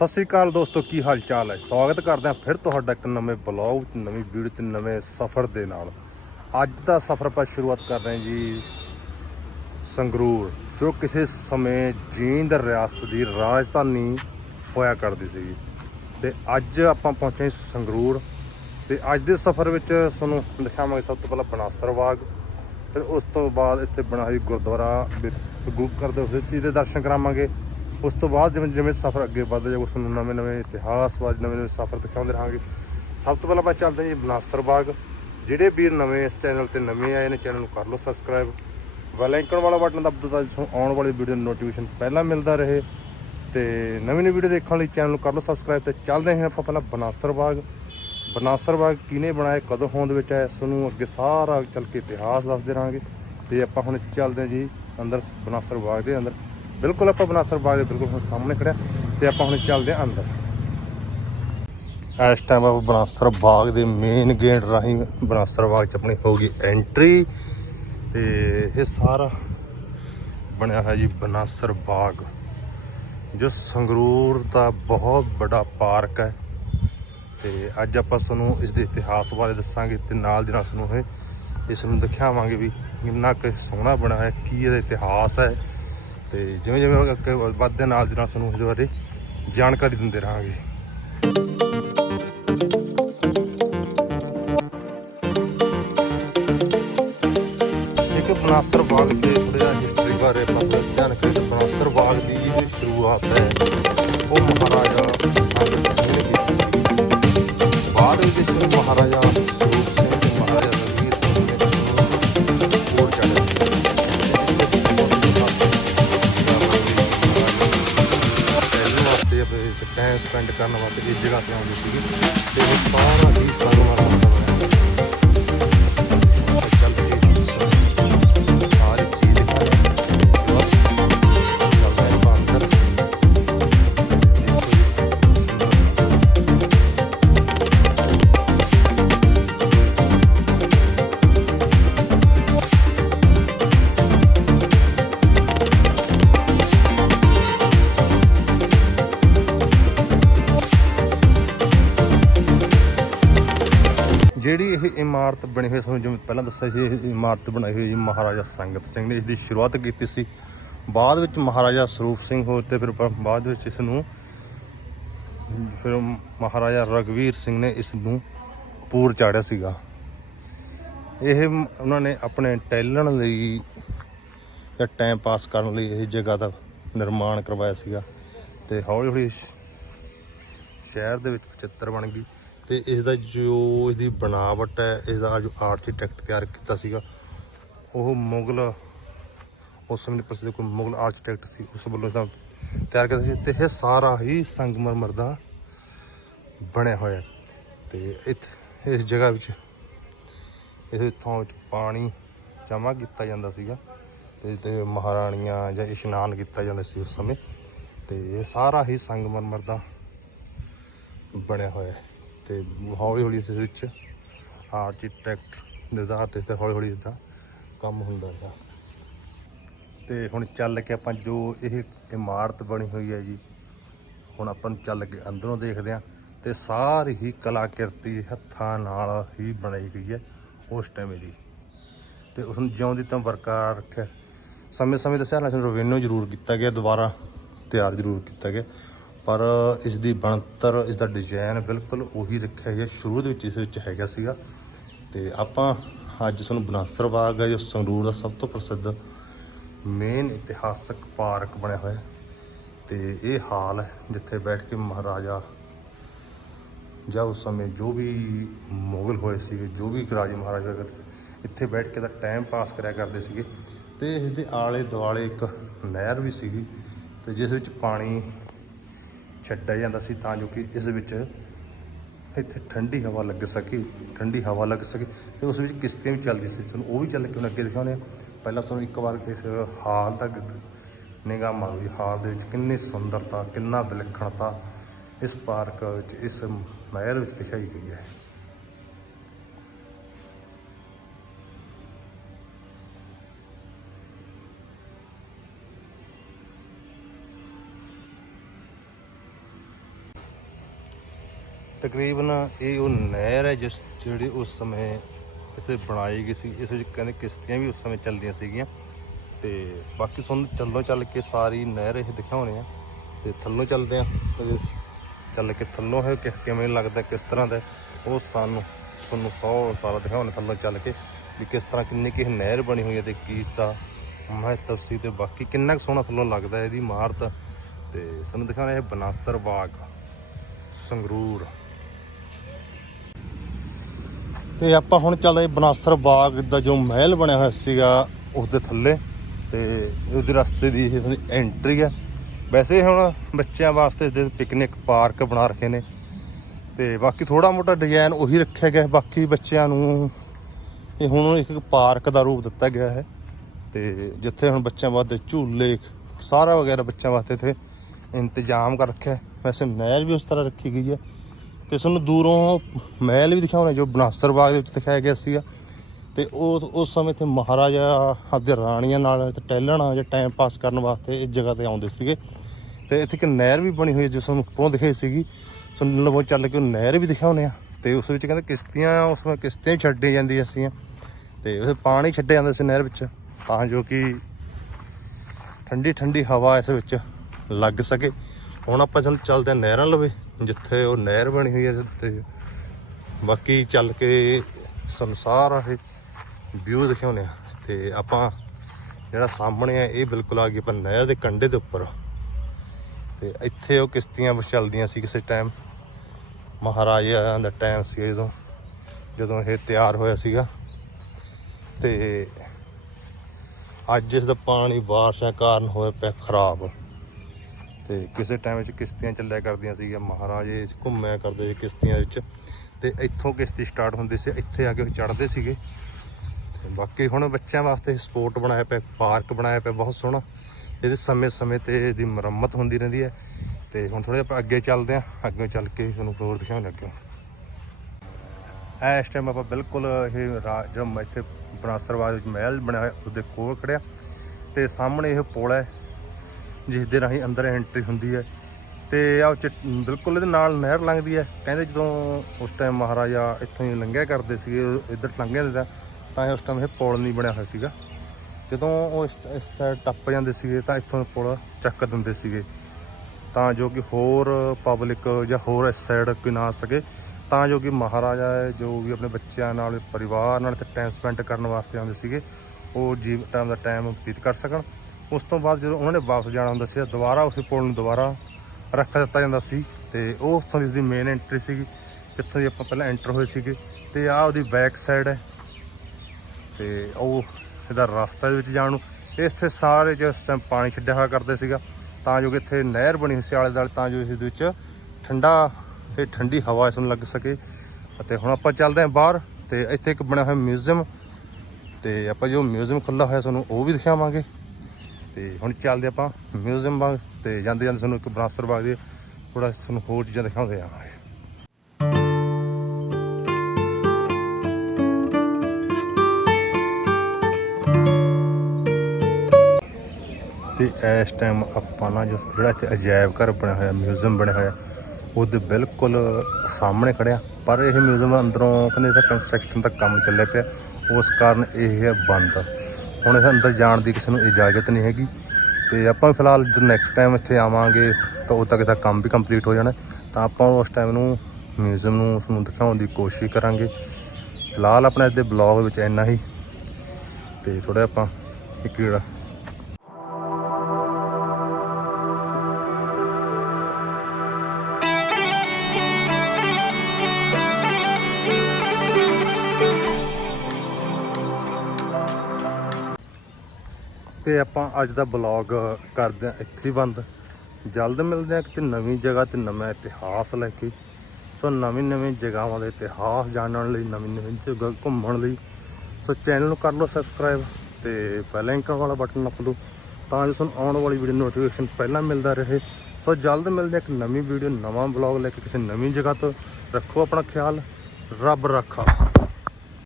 ਸਤਿ ਸ੍ਰੀ ਅਕਾਲ ਦੋਸਤੋ, ਕੀ ਹਾਲ ਚਾਲ ਹੈ? ਸਵਾਗਤ ਕਰਦੇ ਹਾਂ ਫਿਰ ਤੁਹਾਡਾ ਇੱਕ ਨਵੇਂ ਬਲੌਗ ਚ ਨਵੀਂ ਵੀਡੀਓ ਚ ਨਵੇਂ ਸਫ਼ਰ ਦੇ ਨਾਲ। ਅੱਜ ਦਾ ਸਫ਼ਰ ਆਪਾਂ ਸ਼ੁਰੂਆਤ ਕਰ ਰਹੇ ਹਾਂ ਜੀ ਸੰਗਰੂਰ, ਜੋ ਕਿਸੇ ਸਮੇਂ ਜੀਂਦ ਰਿਆਸਤ ਦੀ ਰਾਜਧਾਨੀ ਹੋਇਆ ਕਰਦੀ ਸੀ। ਤੇ ਅੱਜ ਆਪਾਂ ਪਹੁੰਚੇ ਸੰਗਰੂਰ। ਤੇ ਅੱਜ ਦੇ ਸਫ਼ਰ ਵਿੱਚ ਤੁਹਾਨੂੰ ਦਿਖਾਵਾਂਗੇ ਸਭ ਤੋਂ ਪਹਿਲਾਂ ਬਨਾਸਰ ਬਾਗ। ਫਿਰ ਉਸ ਤੋਂ ਬਾਅਦ ਇੱਥੇ ਬਣਾ ਹੋਈ ਗੁਰਦੁਆਰਾ ਗੁਰੂ ਘਰ ਦੇ ਉਸ ਚੀਜ਼ ਦੇ ਦਰਸ਼ਨ ਕਰਾਵਾਂਗੇ। ਉਸ ਤੋਂ ਬਾਅਦ ਜਿਵੇਂ ਜਿਵੇਂ ਸਫ਼ਰ ਅੱਗੇ ਵੱਧਦਾ ਜਾਊਗਾ ਤੁਹਾਨੂੰ ਨਵੇਂ ਨਵੇਂ ਇਤਿਹਾਸ ਬਾਰੇ ਨਵੇਂ ਨਵੇਂ ਸਫ਼ਰ ਦਿਖਾਉਂਦੇ ਰਹਾਂਗੇ। ਸਭ ਤੋਂ ਪਹਿਲਾਂ ਆਪਾਂ ਚੱਲਦੇ ਹਾਂ ਜੀ ਬਨਾਸਰ ਬਾਗ। ਜਿਹੜੇ ਵੀਰ ਨਵੇਂ ਇਸ ਚੈਨਲ ਤੇ ਨਵੇਂ ਆਏ ਨੇ ਚੈਨਲ ਨੂੰ ਕਰ ਲਓ ਸਬਸਕ੍ਰਾਈਬ ਬੈਲ ਆਈਕਨ ਵਾਲਾ ਬਟਨ ਦਬ ਦਿਓ ਤਾਂ ਜਿਸ ਆਉਣ ਵਾਲੀ ਵੀਡੀਓ ਦੀ ਨੋਟੀਫਿਕੇਸ਼ਨ ਪਹਿਲਾਂ ਮਿਲਦਾ ਰਹੇ। ਤੇ ਨਵੀਂ ਨਵੀਂ ਵੀਡੀਓ ਦੇਖਣ ਲਈ ਚੈਨਲ ਨੂੰ ਕਰ ਲਓ ਸਬਸਕ੍ਰਾਈਬ ਤੇ ਚੱਲਦੇ ਹਾਂ ਆਪਾਂ ਪਹਿਲਾਂ ਬਨਾਸਰ ਬਾਗ। ਬਨਾਸਰ ਬਾਗ ਕਿਹਨੇ ਬਣਾਇਆ, ਕਦੋਂ ਹੋਂਦ ਵਿੱਚ ਆਇਆ ਤੁਹਾਨੂੰ ਅੱਗੇ ਸਾਰਾ ਚੱਲ ਕੇ ਇਤਿਹਾਸ ਦੱਸਦੇ ਰਹਾਂਗੇ। ਤੇ ਆਪਾਂ ਹੁਣ ਚੱਲਦੇ ਹਾਂ ਜੀ ਅੰਦਰ ਬਨਾਸਰ ਬਾਗ ਦੇ ਅੰਦਰ। ਬਿਲਕੁਲ ਆਪਾਂ ਬਨਾਸਰ ਬਾਗ ਦੇ ਬਿਲਕੁਲ ਹੁਣ ਸਾਹਮਣੇ ਖੜਿਆ ਤੇ ਆਪਾਂ ਹੁਣ ਚੱਲਦੇ ਹਾਂ ਅੰਦਰ। ਇਸ ਟਾਈਮ ਆਪਾਂ ਬਨਾਸਰ ਬਾਗ ਦੇ ਮੇਨ ਗੇਟ ਰਾਹੀਂ ਬਨਾਸਰ ਬਾਗ ਚ ਆਪਣੀ ਹੋ ਗਈ ਐਂਟਰੀ ਤੇ ਇਹ ਸਾਰਾ ਬਣਿਆ ਹੈ ਜੀ ਬਨਾਸਰ ਬਾਗ, ਜੋ ਸੰਗਰੂਰ ਦਾ ਬਹੁਤ ਵੱਡਾ ਪਾਰਕ ਹੈ। ਤੇ ਅੱਜ ਆਪਾਂ ਤੁਹਾਨੂੰ ਇਸ ਦੇ ਇਤਿਹਾਸ ਬਾਰੇ ਦੱਸਾਂਗੇ ਤੇ ਨਾਲ ਦੀ ਨਾਲ ਤੁਹਾਨੂੰ ਇਹ, ਇਸ ਨੂੰ ਦਿਖਾਵਾਂਗੇ ਵੀ ਕਿੰਨਾ ਕੁ ਸੋਹਣਾ ਬਣਿਆ ਹੈ ਕੀ ਇਹਦਾ ਇਤਿਹਾਸ ਹੈ। ਤੇ ਜਿਵੇਂ ਜਿਵੇਂ ਅੱਗੇ ਵੱਧਦੇ ਨਾਲ ਦੀ ਨਾਲ ਤੁਹਾਨੂੰ ਇਸ ਬਾਰੇ ਜਾਣਕਾਰੀ ਦਿੰਦੇ ਰਹਾਂਗੇ। ਇੱਕ ਬਨਾਸਰ ਬਾਗ ਦੇ ਥੋੜਾ ਜਿਹਾ ਹਿਸਟਰੀ ਬਾਰੇ ਆਪਾਂ ਧਿਆਨ ਕਰੀਏ ਬਨਾਸਰ ਬਾਗ ਦੀ ਜਿਹੜੀ ਸ਼ੁਰੂਆਤ ਹੈ, ਉਹ ਮਹਾਰਾਜਾ ਸੰਗਤ ਨੇ ਕੀਤੀ ਬਾਅਦ ਵਿੱਚ ਮਹਾਰਾਜਾ ਇਸ ਜਗ੍ਹਾ ਤੇ ਆਉਂਦੇ ਸੀਗੇ। ਜਿਹੜੀ ਇਹ ਇਮਾਰਤ ਬਣੀ ਹੋਈ, ਤੁਹਾਨੂੰ ਜਿਵੇਂ ਪਹਿਲਾਂ ਦੱਸਿਆ ਸੀ, ਇਹ ਇਮਾਰਤ ਬਣਾਈ ਹੋਈ ਜੀ ਮਹਾਰਾਜਾ ਸੰਗਤ ਸਿੰਘ ਨੇ ਇਸ ਦੀ ਸ਼ੁਰੂਆਤ ਕੀਤੀ ਸੀ। ਬਾਅਦ ਵਿੱਚ ਮਹਾਰਾਜਾ ਸਰੂਪ ਸਿੰਘ ਹੋਏ ਤੇ ਫਿਰ ਬਾਅਦ ਵਿੱਚ ਇਸ ਨੂੰ ਫਿਰ ਮਹਾਰਾਜਾ ਰਗਵੀਰ ਸਿੰਘ ਨੇ ਇਸ ਨੂੰ ਪੂਰ ਚਾੜਿਆ ਸੀਗਾ। ਇਹ ਉਹਨਾਂ ਨੇ ਆਪਣੇ ਟੈਲਣ ਲਈ ਜਾਂ ਟਾਈਮ ਪਾਸ ਕਰਨ ਲਈ ਇਹ ਜਗ੍ਹਾ ਦਾ ਨਿਰਮਾਣ ਕਰਵਾਇਆ ਸੀਗਾ ਤੇ ਹੌਲੀ ਹੌਲੀ ਸ਼ਹਿਰ ਦੇ ਵਿੱਚ ਚਿੱਤਰ ਬਣ ਗਈ। ਤੇ ਇਸ ਦਾ ਜੋ ਇਹਦੀ ਬਣਾਵਟ ਹੈ ਇਸ ਦਾ ਜੋ ਆਰਕੀਟੈਕਟ ਤਿਆਰ ਕੀਤਾ ਸੀਗਾ। ਉਹ ਮੁਗਲ, ਉਸ ਸਮੇਂ ਦੇ ਕੋਈ ਮੁਗਲ ਆਰਕੀਟੈਕਟ ਸੀ, ਉਸ ਵੱਲੋਂ ਇਹਦਾ ਤਿਆਰ ਕੀਤਾ ਸੀ ਤੇ ਇਹ ਸਾਰਾ ਹੀ ਸੰਗਮਰਮਰ ਦਾ ਬਣਿਆ ਹੋਇਆ ਹੈ। ਤੇ ਇੱਥੇ, ਇਸ ਜਗ੍ਹਾ ਵਿੱਚ, ਇਸ ਥਾਂ ਵਿੱਚ ਪਾਣੀ ਜਮ੍ਹਾਂ ਕੀਤਾ ਜਾਂਦਾ ਸੀਗਾ ਤੇ ਤੇ ਮਹਾਰਾਣੀਆਂ ਜਾਂ ਇਸ਼ਨਾਨ ਕੀਤਾ ਜਾਂਦਾ ਸੀ ਉਸ ਸਮੇਂ। ਤੇ ਇਹ ਸਾਰਾ ਹੀ ਸੰਗਮਰਮਰ ਦਾ ਬਣਿਆ ਹੋਇਆ ਹੈ। ਤੇ ਹੌਲੀ ਹੌਲੀ ਇਸ ਵਿੱਚ ਆਰਕੀਟੈਕਟ ਦੇ ਆਧਾਰ ਤੇ ਤੇ ਹੌਲੀ ਹੌਲੀ ਇਦਾਂ ਕੰਮ ਹੁੰਦਾ ਹੈ ਤੇ ਹੁਣ ਚੱਲ ਕੇ ਆਪਾਂ ਜੋ ਇਹ ਇਮਾਰਤ ਬਣੀ ਹੋਈ ਹੈ ਜੀ, ਹੁਣ ਆਪਾਂ ਨੂੰ ਚੱਲ ਕੇ ਅੰਦਰੋਂ ਦੇਖਦੇ ਹਾਂ ਤੇ ਸਾਰੀ ਹੀ ਕਲਾਕਿਰਤੀ ਹੱਥਾਂ ਨਾਲ ਹੀ ਬਣਾਈ ਗਈ ਹੈ ਉਸ ਟਾਈਮ ਦੀ ਤੇ ਉਸ ਨੂੰ ਜਿਉਂ ਦੀ ਤਾਂ ਬਰਕਰਾਰ ਰੱਖਿਆ। ਸਮੇਂ ਸਮੇਂ ਦੱਸਿਆ ਨਾ ਰਵੈਨਿਊ ਜ਼ਰੂਰ ਕੀਤਾ ਗਿਆ, ਦੁਬਾਰਾ ਤਿਆਰ ਜ਼ਰੂਰ ਕੀਤਾ ਗਿਆ। ਪਰ ਇਸ ਦੀ ਬਣਤਰ ਇਸ ਦਾ ਡਿਜ਼ਾਈਨ ਬਿਲਕੁਲ ਉਹੀ ਰੱਖਿਆ ਗਿਆ, ਸ਼ੁਰੂ ਦੇ ਵਿੱਚ ਇਸ ਵਿੱਚ ਹੈਗਾ ਸੀਗਾ। ਤੇ ਆਪਾਂ ਅੱਜ ਤੁਹਾਨੂੰ ਬਨਾਸਰ ਬਾਗ ਹੈ, ਜੋ ਸੰਗਰੂਰ ਦਾ ਸਭ ਤੋਂ ਪ੍ਰਸਿੱਧ ਮੇਨ ਇਤਿਹਾਸਕ ਪਾਰਕ ਬਣਿਆ ਹੋਇਆ ਹੈ। ਤੇ ਇਹ ਹਾਲ ਹੈ, ਜਿੱਥੇ ਬੈਠ ਕੇ ਮਹਾਰਾਜਾ ਜਾਂ ਉਸ ਸਮੇਂ ਜੋ ਵੀ ਮੁਗਲ ਹੋਏ ਸੀਗੇ, ਜੋ ਵੀ ਰਾਜੇ ਮਹਾਰਾਜਾ ਇੱਥੇ ਬੈਠ ਕੇ ਦਾ ਟਾਈਮ ਪਾਸ ਕਰਿਆ ਕਰਦੇ ਸੀਗੇ। ਤੇ ਇਸ ਦੇ ਆਲੇ ਦੁਆਲੇ ਇੱਕ ਨਹਿਰ ਵੀ ਸੀਗੀ, ਤੇ ਜਿਸ ਵਿੱਚ ਪਾਣੀ ਛੱਡਿਆ ਜਾਂਦਾ ਸੀ ਤਾਂ ਜੋ ਕਿ ਇਸ ਵਿੱਚ ਇੱਥੇ ਠੰਡੀ ਹਵਾ ਲੱਗ ਸਕੇ, ਠੰਡੀ ਹਵਾ ਲੱਗ ਸਕੇ ਤੇ ਉਸ ਵਿੱਚ ਕਿਸ਼ਤੀਆਂ ਵੀ ਚੱਲਦੀ ਸੀ। ਤੁਹਾਨੂੰ ਉਹ ਵੀ ਚੱਲ ਕੇ ਹੁਣ ਅੱਗੇ ਦਿਖਾਉਂਦੇ ਆ ਪਹਿਲਾਂ ਤੁਹਾਨੂੰ ਇੱਕ ਵਾਰ ਇਸ ਹਾਲ ਤੱਕ ਨਿਗਾਹ ਮਾਰੋ ਜੀ, ਹਾਲ ਦੇ ਵਿੱਚ ਕਿੰਨੀ ਸੁੰਦਰਤਾ, ਕਿੰਨਾ ਵਿਲੱਖਣਤਾ ਇਸ ਪਾਰਕ ਵਿੱਚ, ਇਸ ਨਹਿਰ ਵਿੱਚ ਦਿਖਾਈ ਗਈ ਹੈ। ਤਕਰੀਬਨ ਇਹ ਉਹ ਨਹਿਰ ਹੈ ਜਿਸ ਜਿਹੜੀ ਉਸ ਸਮੇਂ ਇੱਥੇ ਬਣਾਈ ਗਈ ਸੀ, ਇਸ ਵਿੱਚ ਕਹਿੰਦੇ ਕਿਸ਼ਤੀਆਂ ਵੀ ਉਸ ਸਮੇਂ ਚੱਲਦੀਆਂ ਸੀਗੀਆਂ। ਤੇ ਬਾਕੀ ਤੁਹਾਨੂੰ ਚੱਲੋਂ ਚੱਲ ਕੇ ਸਾਰੀ ਨਹਿਰ ਇਹ ਦਿਖਾਉਣੇ ਆ। ਤੇ ਥੱਲੋਂ ਚੱਲਦੇ ਆ ਚੱਲ ਕੇ ਥੱਲੋਂ ਹੈ ਕਿ ਕਿਵੇਂ ਲੱਗਦਾ ਕਿਸ ਤਰ੍ਹਾਂ ਦਾ ਉਹ ਸਾਨੂੰ, ਤੁਹਾਨੂੰ ਸੌ ਸਾਰਾ ਦਿਖਾਉਣੇ ਥੱਲੋਂ ਚੱਲ ਕੇ ਵੀ ਕਿਸ ਤਰ੍ਹਾਂ ਕਿੰਨੀ ਕਿ ਨਹਿਰ ਬਣੀ ਹੋਈ ਹੈ ਤੇ ਕੀ ਦਾ ਮਹੱਤਵ ਸੀ ਤੇ ਬਾਕੀ ਕਿੰਨਾ ਕੁ ਸੋਹਣਾ ਥੱਲੋਂ ਲੱਗਦਾ ਇਹਦੀ ਇਮਾਰਤ ਤੇ। ਸਾਨੂੰ ਦਿਖਾਉਣਾ ਇਹ ਬਨਾਸਰ ਬਾਗ, ਸੰਗਰੂਰ। ਤੇ ਆਪਾਂ ਹੁਣ ਚੱਲਦੇ ਬਨਾਸਰ ਬਾਗ ਦਾ ਜੋ ਮਹਿਲ ਬਣਿਆ ਹੋਇਆ ਸੀਗਾ ਉਸ ਦੇ ਥੱਲੇ ਤੇ ਉਹਦੇ ਰਸਤੇ ਦੀ ਇਹ ਐਂਟਰੀ ਹੈ ਵੈਸੇ ਹੁਣ ਬੱਚਿਆਂ ਵਾਸਤੇ ਦੇ ਪਿਕਨਿਕ ਪਾਰਕ ਬਣਾ ਰੱਖੇ ਨੇ ਤੇ ਬਾਕੀ ਥੋੜਾ ਮੋਟਾ ਡਿਜ਼ਾਈਨ ਉਹੀ ਰੱਖਿਆ ਗਿਆ ਬਾਕੀ ਬੱਚਿਆਂ ਨੂੰ ਇਹ ਹੁਣ ਇੱਕ ਪਾਰਕ ਦਾ ਰੂਪ ਦਿੱਤਾ ਗਿਆ ਹੈ ਤੇ ਜਿੱਥੇ ਹੁਣ ਬੱਚਿਆਂ ਵਾਸਤੇ ਝੂਲੇ, ਸਾਰਾ ਵਗੈਰਾ ਬੱਚਿਆਂ ਵਾਸਤੇ ਇੱਥੇ ਇੰਤਜ਼ਾਮ ਕਰ ਰੱਖਿਆ ਵੈਸੇ ਨਹਿਰ ਵੀ ਉਸ ਤਰ੍ਹਾਂ ਰੱਖੀ ਗਈ ਹੈ। ਤੇ ਤੁਹਾਨੂੰ ਦੂਰੋਂ ਮਹਿਲ ਵੀ ਦਿਖਾਉਣਾ, ਜੋ ਬਨਾਸਰ ਬਾਗ ਦੇ ਵਿੱਚ ਦਿਖਾਇਆ ਗਿਆ ਸੀਗਾ। ਤੇ ਉਹ ਉਸ ਸਮੇਂ ਤੇ ਮਹਾਰਾਜਾ ਆਪਦੇ ਰਾਣੀਆਂ ਨਾਲ ਤੇ ਟਹਿਲਣਾ ਜਾਂ ਟਾਈਮ ਪਾਸ ਕਰਨ ਵਾਸਤੇ ਇਸ ਜਗ੍ਹਾ ਤੇ ਆਉਂਦੇ ਸੀਗੇ। ਤੇ ਇੱਥੇ ਇੱਕ ਨਹਿਰ ਵੀ ਬਣੀ ਹੋਈ ਜਿਸ ਨੂੰ ਉੱਪਰੋਂ ਦਿਖਾਈ ਸੀਗੀ। ਤੁਹਾਨੂੰ ਲਵੋ ਚੱਲ ਕੇ ਉਹ ਨਹਿਰ ਵੀ ਦਿਖਾਉਨੇ ਆ। ਤੇ ਉਸ ਵਿੱਚ ਕਹਿੰਦੇ ਕਿਸ਼ਤੀਆਂ, ਉਸ ਵਿੱਚ ਕਿਸ਼ਤੀਆਂ ਵੀ ਛੱਡੀਆਂ ਜਾਂਦੀਆਂ ਸੀਗੀਆਂ। ਤੇ ਉਹ ਪਾਣੀ ਛੱਡਿਆ ਜਾਂਦਾ ਸੀ ਨਹਿਰ ਵਿੱਚ, ਤਾਂ ਜੋ ਕਿ ਠੰਡੀ ਠੰਡੀ ਹਵਾ ਇਸ ਵਿੱਚ ਲੱਗ ਸਕੇ। ਹੁਣ ਆਪਾਂ ਚੱਲ ਚੱਲਦੇ ਹਾਂ ਨਹਿਰਾਂ ਲਵੇ ਜਿੱਥੇ ਉਹ ਨਹਿਰ ਬਣੀ ਹੋਈ ਹੈ ਤੇ ਬਾਕੀ ਚੱਲ ਕੇ ਸੰਸਾਰ ਇਹ, ਵਿਊ ਦਿਖਾਉਨੇ ਆ ਤੇ ਆਪਾਂ ਜਿਹੜਾ ਸਾਹਮਣੇ ਆ, ਇਹ ਬਿਲਕੁਲ ਆ ਗਈ ਆਪਾਂ ਨਹਿਰ ਦੇ ਕੰਢੇ ਦੇ ਉੱਪਰ। ਤੇ ਇੱਥੇ ਉਹ ਕਿਸ਼ਤੀਆਂ ਚੱਲਦੀਆਂ ਸੀ ਕਿਸੇ ਟਾਈਮ। ਮਹਾਰਾਜਾ ਦਾ ਟਾਈਮ ਸੀ ਜਦੋਂ ਜਦੋਂ ਇਹ ਤਿਆਰ ਹੋਇਆ ਸੀਗਾ। ਤੇ ਅੱਜ ਇਸ ਦਾ ਪਾਣੀ ਬਾਰਿਸ਼ਾਂ ਕਾਰਨ ਹੋਇਆ ਪਿਆ ਖਰਾਬ। ਤੇ ਕਿਸੇ ਟਾਈਮ ਵਿੱਚ ਕਿਸ਼ਤੀਆਂ ਚੱਲਿਆ ਕਰਦੀਆਂ ਸੀਗੀਆਂ। ਮਹਾਰਾਜੇ ਘੁੰਮਿਆ ਕਰਦੇ ਸੀ ਕਿਸ਼ਤੀਆਂ ਵਿੱਚ। ਤੇ ਇੱਥੋਂ ਕਿਸ਼ਤੀ ਸਟਾਰਟ ਹੁੰਦੀ ਸੀ, ਇੱਥੇ ਆ ਕੇ ਚੜ੍ਹਦੇ ਸੀਗੇ। ਤੇ ਬਾਕੀ ਹੁਣ ਬੱਚਿਆਂ ਵਾਸਤੇ ਸਪੋਰਟ ਬਣਾਇਆ ਪਿਆ ਪਾਰਕ ਬਣਾਇਆ ਪਿਆ, ਬਹੁਤ ਸੋਹਣਾ। ਇਹਦੇ ਸਮੇਂ-ਸਮੇਂ ਤੇ ਇਹਦੀ ਮੁਰੰਮਤ ਹੁੰਦੀ ਰਹਿੰਦੀ ਹੈ। ਤੇ ਹੁਣ ਥੋੜਾ ਆਪਾਂ ਅੱਗੇ ਚੱਲਦੇ ਹਾਂ। ਅੱਗੇ ਚੱਲ ਕੇ ਤੁਹਾਨੂੰ ਹੋਰ ਦਿਖਾਉਣ ਲੱਗੇ ਲੱਗਿਆ ਇਸ ਟਾਈਮ ਆਪਾਂ ਬਿਲਕੁਲ ਇਹ ਰਾ- ਇੱਥੇ ਬਨਾਸਰਵਾਦ ਵਿੱਚ ਮਹਿਲ ਬਣਾਇਆ ਉਹਦੇ ਕੋਲ ਖੜਿਆ ਤੇ ਸਾਹਮਣੇ ਇਹ ਪੁਲ ਹੈ। ਜਿਸ ਦੇ ਰਾਹੀਂ ਅੰਦਰ ਐਂਟਰੀ ਹੁੰਦੀ ਹੈ। ਤੇ ਆ ਬਿਲਕੁਲ ਇਹਦੇ ਨਾਲ ਨਹਿਰ ਲੰਘਦੀ ਹੈ। ਕਹਿੰਦੇ ਜਦੋਂ ਉਸ ਟਾਈਮ ਮਹਾਰਾਜਾ ਇੱਥੋਂ ਹੀ ਲੰਘਿਆ ਕਰਦੇ ਸੀਗੇ, ਇੱਧਰ ਲੰਘਿਆ ਦਿੰਦਾ ਤਾਂ ਇਹ ਉਸ ਟਾਈਮ ਇਹ ਪੁਲ ਨਹੀਂ ਬਣਿਆ ਹੋਇਆ ਸੀਗਾ। ਜਦੋਂ ਉਹ ਇਸ ਸਾਈਡ ਟੱਪ ਜਾਂਦੇ ਸੀਗੇ, ਤਾਂ ਇੱਥੋਂ ਪੁਲ ਚੱਕ ਦਿੰਦੇ ਸੀਗੇ। ਤਾਂ ਜੋ ਕਿ ਹੋਰ ਪਬਲਿਕ ਜਾਂ ਹੋਰ ਇਸ ਸਾਈਡ ਕੋਈ ਨਾ ਸਕੇ। ਤਾਂ ਜੋ ਕਿ ਮਹਾਰਾਜਾ ਜੋ ਵੀ ਆਪਣੇ ਬੱਚਿਆਂ ਨਾਲ, ਪਰਿਵਾਰ ਨਾਲ ਤੇ ਟਾਈਮ ਸਪੈਂਡ ਕਰਨ ਵਾਸਤੇ ਆਉਂਦੇ ਸੀਗੇ, ਉਹ ਜੀਵ ਟਾਈਮ ਦਾ ਟਾਈਮ ਬਤੀਤ ਕਰ ਸਕਣ। ਉਸ ਤੋਂ ਬਾਅਦ ਜਦੋਂ ਉਹਨਾਂ ਨੇ ਵਾਪਸ ਜਾਣਾ ਹੁੰਦਾ ਸੀ, ਦੁਬਾਰਾ ਉਸੇ ਪੁਲ ਨੂੰ ਦੁਬਾਰਾ ਰੱਖ ਦਿੱਤਾ ਜਾਂਦਾ ਸੀ ਤੇ ਉਹ ਉੱਥੋਂ ਦੀ ਇਸਦੀ ਮੇਨ ਐਂਟਰੀ ਸੀਗੀ, ਜਿੱਥੋਂ ਦੀ ਆਪਾਂ ਪਹਿਲਾਂ ਐਂਟਰ ਹੋਏ ਸੀਗੇ ਤੇ ਆਹ ਉਹਦੀ ਬੈਕ ਸਾਈਡ ਹੈ ਤੇ ਉਹ ਇਹਦਾ ਰਸਤਾ ਦੇ ਵਿੱਚ ਜਾਣ ਨੂੰ ਇੱਥੇ ਸਾਰੇ ਜਿਸ ਟਾਈਮ ਪਾਣੀ ਛੱਡਿਆ ਹੋਇਆ ਕਰਦੇ ਸੀਗਾ, ਤਾਂ ਜੋ ਕਿ ਇੱਥੇ ਨਹਿਰ ਬਣੀ ਹੋਈ ਸੀ ਆਲੇ ਦੁਆਲੇ, ਤਾਂ ਜੋ ਇਸ ਦੇ ਵਿੱਚ ਠੰਡਾ ਤੇ ਠੰਡੀ ਹਵਾ ਇਸ ਨੂੰ ਲੱਗ ਸਕੇ। ਅਤੇ ਹੁਣ ਆਪਾਂ ਚੱਲਦੇ ਹਾਂ ਬਾਹਰ ਤੇ ਇੱਥੇ ਇੱਕ ਬਣਿਆ ਹੋਇਆ ਮਿਊਜ਼ੀਅਮ ਤੇ ਆਪਾਂ ਜੋ ਮਿਊਜ਼ੀਅਮ ਖੁੱਲਾ ਹੋਇਆ ਤੁਹਾਨੂੰ ਉਹ ਵੀ ਦਿਖਾਵਾਂਗੇ। ਤੇ ਹੁਣ ਚੱਲਦੇ ਆਪਾਂ ਮਿਊਜ਼ੀਅਮ ਬਾਗ ਤੇ ਜਾਂਦੇ ਜਾਂਦੇ ਤੁਹਾਨੂੰ ਇੱਕ ਬਰਾਸਰ ਬਾਗ ਦੇ ਥੋੜਾ ਤੁਹਾਨੂੰ ਹੋਰ ਚੀਜ਼ਾਂ ਦਿਖਾਉਂਦੇ ਆਵਾਂਗੇ ਤੇ ਇਸ ਟਾਈਮ ਆਪਾਂ ਨਾ ਜੋ ਜਿਹੜਾ ਇੱਥੇ ਅਜਾਇਬ ਘਰ ਬਣਿਆ ਹੋਇਆ ਮਿਊਜ਼ੀਅਮ ਬਣਿਆ ਹੋਇਆ, ਉਹਦੇ ਬਿਲਕੁਲ ਸਾਹਮਣੇ ਖੜਿਆ ਪਰ ਇਹ ਮਿਊਜ਼ੀਅਮ ਅੰਦਰੋਂ ਕਹਿੰਦੇ ਇਹਦਾ ਕੰਸਟਰਕਸ਼ਨ ਦਾ ਕੰਮ ਚੱਲਿਆ ਪਿਆ। ਉਸ ਕਾਰਨ ਇਹ ਹੈ ਬੰਦ। ਹੁਣ ਇਹ ਅੰਦਰ ਜਾਣ ਦੀ ਕਿਸੇ ਨੂੰ ਇਜਾਜ਼ਤ ਨਹੀਂ ਹੈਗੀ। ਤੇ ਆਪਾਂ ਫਿਲਹਾਲ ਜਦੋਂ ਨੈਕਸਟ ਟਾਈਮ ਇੱਥੇ ਆਵਾਂਗੇ, ਤਾਂ ਉਦੋਂ ਤੱਕ ਦਾ ਕੰਮ ਵੀ ਕੰਪਲੀਟ ਹੋ ਜਾਣਾ। ਤਾਂ ਆਪਾਂ ਉਸ ਟਾਈਮ ਨੂੰ ਮਿਊਜ਼ੀਅਮ ਨੂੰ ਉਸ ਨੂੰ ਦਿਖਾਉਣ ਦੀ ਕੋਸ਼ਿਸ਼ ਕਰਾਂਗੇ। ਫਿਲਹਾਲ ਆਪਣੇ ਅੱਜ ਦੇ ਬਲੌਗ ਵਿੱਚ ਇੰਨਾ ਹੀ। ਤੇ ਥੋੜਾ ਆਪਾਂ ਇੱਕ ਜਿਹੜਾ ਤੇ ਆਪਾਂ ਅੱਜ ਦਾ ਬਲੌਗ ਕਰਦੇ ਹਾਂ ਇੱਥੇ ਹੀ ਬੰਦ। ਜਲਦ ਮਿਲਦੇ ਹਾਂ ਕਿਤੇ ਨਵੀਂ ਜਗ੍ਹਾ ਤੇ ਨਵਾਂ ਇਤਿਹਾਸ ਲੈ ਕੇ। ਸੋ ਨਵੀਂ ਨਵੀਂ ਜਗ੍ਹਾਵਾਂ ਦੇ ਇਤਿਹਾਸ ਜਾਣਨ ਲਈ, ਨਵੀਂ ਨਵੀਂ ਜਗ੍ਹਾ ਘੁੰਮਣ ਲਈ। ਸੋ ਚੈਨਲ ਨੂੰ ਕਰ ਲਓ ਸਬਸਕ੍ਰਾਈਬ ਤੇ ਬੈਲ ਆਈਕਨ ਵਾਲਾ ਬਟਨ ਨੱਪ ਦਿਓ ਤਾਂ ਜੋ ਤੁਹਾਨੂੰ ਆਉਣ ਵਾਲੀ ਵੀਡੀਓ ਨੋਟੀਫਿਕੇਸ਼ਨ ਪਹਿਲਾਂ ਮਿਲਦਾ ਰਹੇ। ਸੋ ਜਲਦ ਮਿਲਦੇ ਹਾਂ ਇੱਕ ਨਵੀਂ ਵੀਡੀਓ ਨਵਾਂ ਬਲੌਗ ਲੈ ਕੇ ਕਿਸੇ ਨਵੀਂ ਜਗ੍ਹਾ ਤੋਂ। ਰੱਖੋ ਆਪਣਾ ਖਿਆਲ, ਰੱਬ ਰੱਖਾ।